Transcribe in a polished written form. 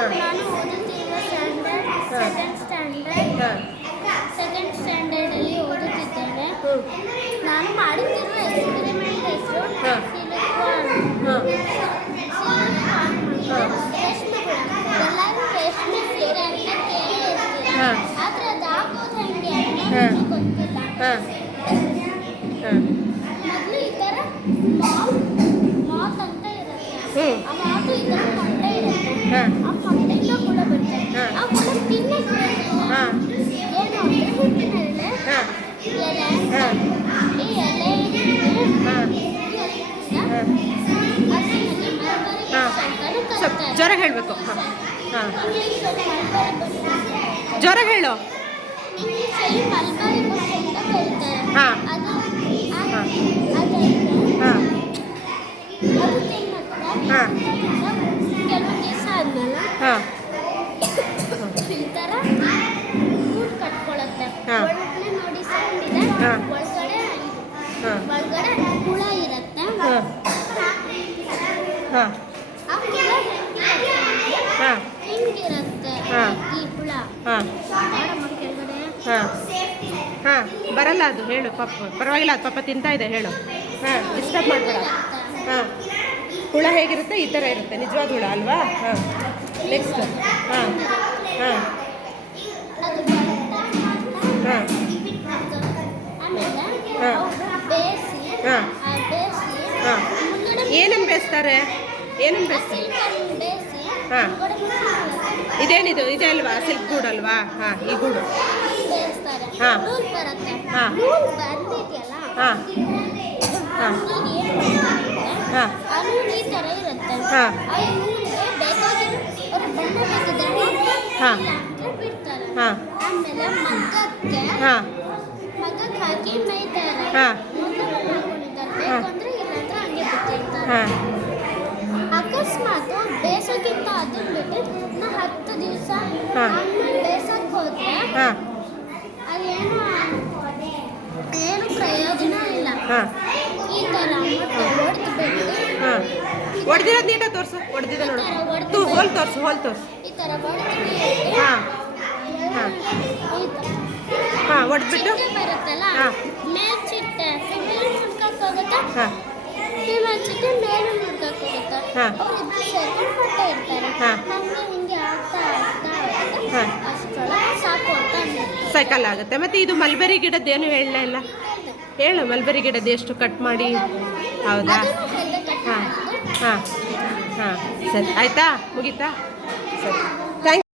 ನಾನು ಓದುತ್ತಿರುವ ಸೆಕೆಂಡ್ ಸ್ಟ್ಯಾಂಡರ್ಡಲ್ಲಿ ಓದುತ್ತಿದ್ದೇನೆ. ನಾನು ಮಾಡುತ್ತಿರುವ ಎಕ್ಸ್ಪೆರಿಮೆಂಟ್ ಹೆಸರು ಎಲ್ಲರೂ ರೇಷ್ಮೆ ಸೀರೆ ಅಂತ ಕೇಳಿರ್ತೀರ, ಆದರೆ ಅದು ಹಾಕೋದು ಹೆಂಗೆ ಅಂತ ಗೊತ್ತಿಲ್ಲ. ಮೊದಲು ಈ ಥರ ಮಾತ್ ಅಂತ ಇರುತ್ತೆ. ಆ ಮಾತು ಈ ಥರ ಮೊಟ್ಟೆ ಇರುತ್ತೆ. ಆ ಮೊಟ್ಟೆಯಿಂದ ಹುಳ ಬರುತ್ತೆ. ಆ ಹುಳ ತಿನ್ನಕ್ಕೆ ಏನು ಅಂದರೆ ಹುಟ್ಟಿನಲ್ಲಿ ಎಲೆ, ಈ ಎಲೆ ಜ್ವರ ಹೇಳಬೇಕು. ಜ್ವರ ಹೇಳು. ಇಂಗ್ಲೀಷಲ್ಲಿ ಮಲ್ಬರಿ ಬುಷ್ ಅಂತ ಕರೀತಾರೆ. ಅದು ಕೆಲವು ದಿವಸ ಆದ್ಮೇಲೆ ಈ ಥರ ಗೂಡು ಕಟ್ಕೊಳ್ಳುತ್ತೆ. ಒಳಗಡೆ ನೋಡಿ ಸೌಂಡ್ ಇದೆ, ಒಳಗಡೆ ಹುಳ ಇರುತ್ತೆ. ಆ ಹುಳ ಹಿಂಗಿರುತ್ತೆ ಈ ಹುಳ. ಬರಲ್ಲ ಅದು, ಹೇಳು ಪಾಪ. ಪರವಾಗಿಲ್ಲ, ಅದು ಪಾಪ ತಿಂತಾ ಇದೆ, ಹೇಳು. ಡಿಸ್ಟರ್ಬ್ ಮಾಡಬೇಡ. ಹುಳ ಹೇಗಿರುತ್ತೆ? ಈ ಥರ ಇರುತ್ತೆ, ನಿಜವಾದ ಹುಳ ಅಲ್ವಾ? ನೆಕ್ಸ್ಟ್. ಏನನ್ನು ಬೇಯಿಸ್ತಾರೆ? ಇದೇನಿದು? ಇದೆ ಅಲ್ವಾ ಸಿಲ್ಕ್ ಗೂಡು ಅಲ್ವಾ? ಈ ಗೂಡು. ಈ ಥರ ಇರುತ್ತೆ. ಬಿಡ್ತಾರೆ. ಆಮೇಲೆ ಮಗಕ್ಕೆ ಹಾಕಿ ಮೇಯ್ತಾರೆ. ಬೇಕಂದ್ರೆ ಇಲ್ಲಾಂದ್ರೆ ಹಂಗೆ ಬಿಟ್ಟಿರ್ತಾರೆ. ಅಕಸ್ಮಾತ್ ಬೇಸಕ್ಕಿಂತ ಅದನ್ನ ಬಿಟ್ಟು 10 ದಿವಸ ಆಮೇಲೆ ಬೇಸಕ್ಕೆ ಹೋದ್ರೆ ಅದೇನು ಪ್ರಯೋಜನ ಇಲ್ಲ. ಈ ಥರ ಹೊಡೆದಿರೋದು ನೀಟಾಗಿ ತೋರಿಸು. ಹೊಡೆದಿದೆ ನೋಡು. ಹೋಲ್ ತೋರಿಸು. ಈ ಥರ ಹೊಡೆದ್ಬಿಟ್ಟು ಬರುತ್ತಲ್ಲ, ಮೇಲ್ಚಿಟ್ಟೆ ಮೇಲೆ ಮುಡ್ಕಕ್ಕೆ ಹೋಗುತ್ತೆ, ಫೀಮೇಲ್ ಚಿಟ್ಟೆ ಮೇಲೆ ಮುಡ್ಕಕ್ಕೆ ಹೋಗುತ್ತೆ. ಅವ್ರಿಬ್ರು ಸೇರ್ಕೊಂಡು ಹೊಟ್ಟೆ ಇರ್ತಾರೆ. ಹಂಗೆ ಹಿಂಗೆ ಆಗ್ತಾ ಅಷ್ಟೊಳಗೆ ಸಾಕು ಅಂತ ಸೈಕಲ್ ಆಗುತ್ತೆ. ಮತ್ತು ಇದು ಮಲ್ಬೆರಿ ಗಿಡದ್ದೇನು ಹೇಳಲೇ ಇಲ್ಲ. ಹೇಳು, ಮಲ್ಬೆರಿ ಗಿಡದ್ದು ಎಷ್ಟು ಕಟ್ ಮಾಡಿ. ಹೌದಾ? ಹಾಂ ಸರಿ, ಆಯಿತಾ? ಮುಗೀತಾ? ಸರಿ, ಥ್ಯಾಂಕ್ ಯು.